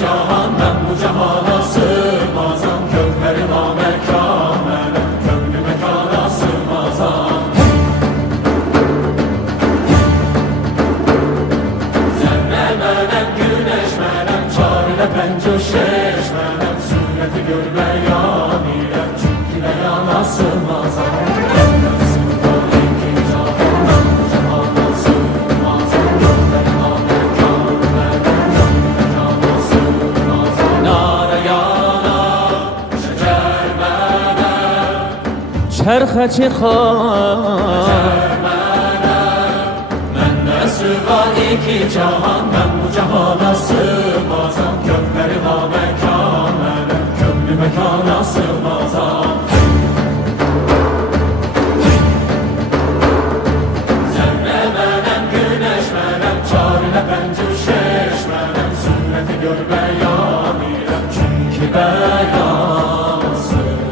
Cahan ben bu cahana sığmazam, kökleri namekâmenem, köklü mekana sığmazam. Zerremenem, güneşmenem, çarine pencöşeşmenem, sureti görmeyan ilem, çünkü de yana sığmazam. Çərxə çıxar Məndə sığar iki cahan, mən bu cahana sığmazam, kökləri namekâmenem, köklü mekana sığmazam. Zərrə mənəm, güneş mənəm, çarine pencöşeşmenem, sureti görmeyan ilem, çünkü beyan sığmazam.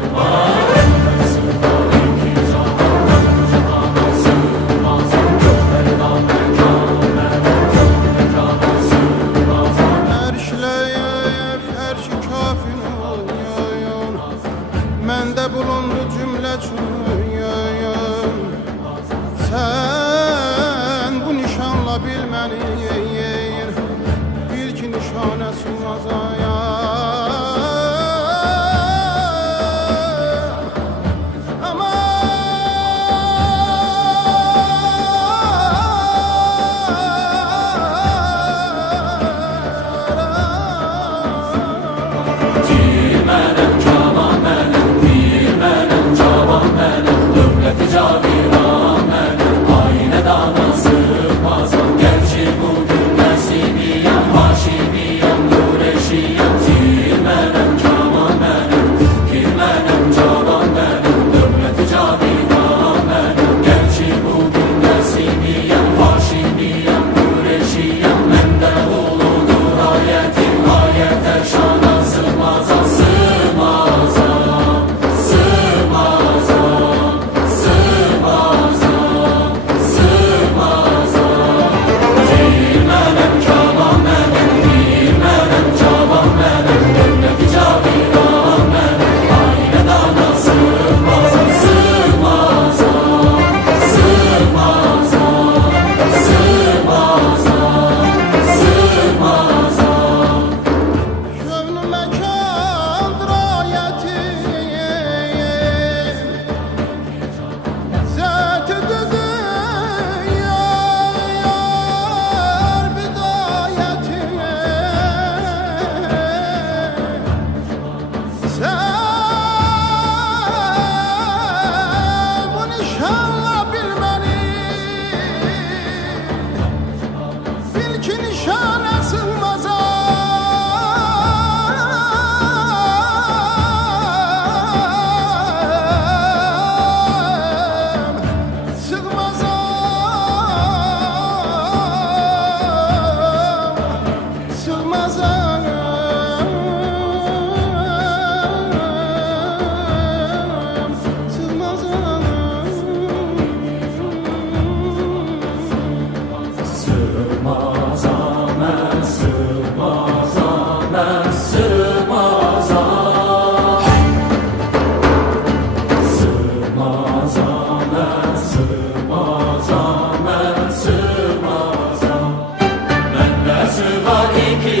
Məndə bulundu cümlə çürüyüm. Sən bu nişanla bilməni, bil ki nişanə sığmazaya. Caviran mənim, aynə dana sığmazam, gerçi bugün Nəsimiyəm, Haşimiyəm, Nureşiyəm. Tir mənəm, kaman mənim, pir mənəm, cavan mənim, dövləti caviran mənim, gerçi bugün Nəsimiyəm, Haşimiyəm, Nureşiyəm. Məndə uludur ayətim, ayətə şana sığmazam, sığmazam, sığmazam.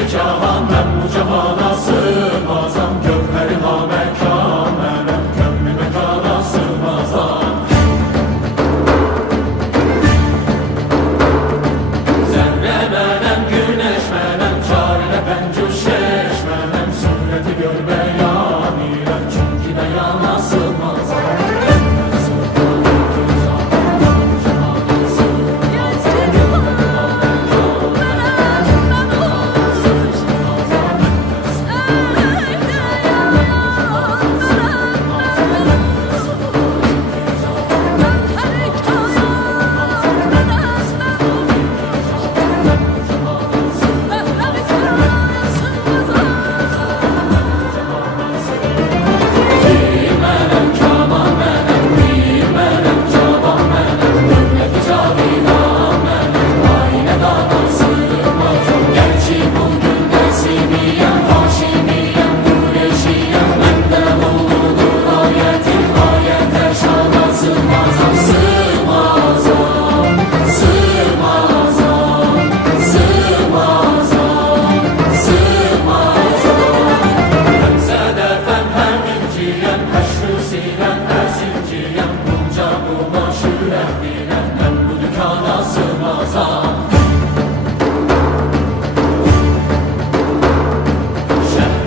Cahan ben bu cahana sığmazam, kökleri namekâmenem, köklü mekana sığmazam. Zerre mənem, güneş mənem, çarine pencöşeşmenem, sureti görmeyan ilem, çünkü de yana sığmazam.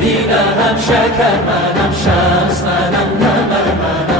Dilə həm şəkər mənəm, şəms mənəm, qəmər mənəm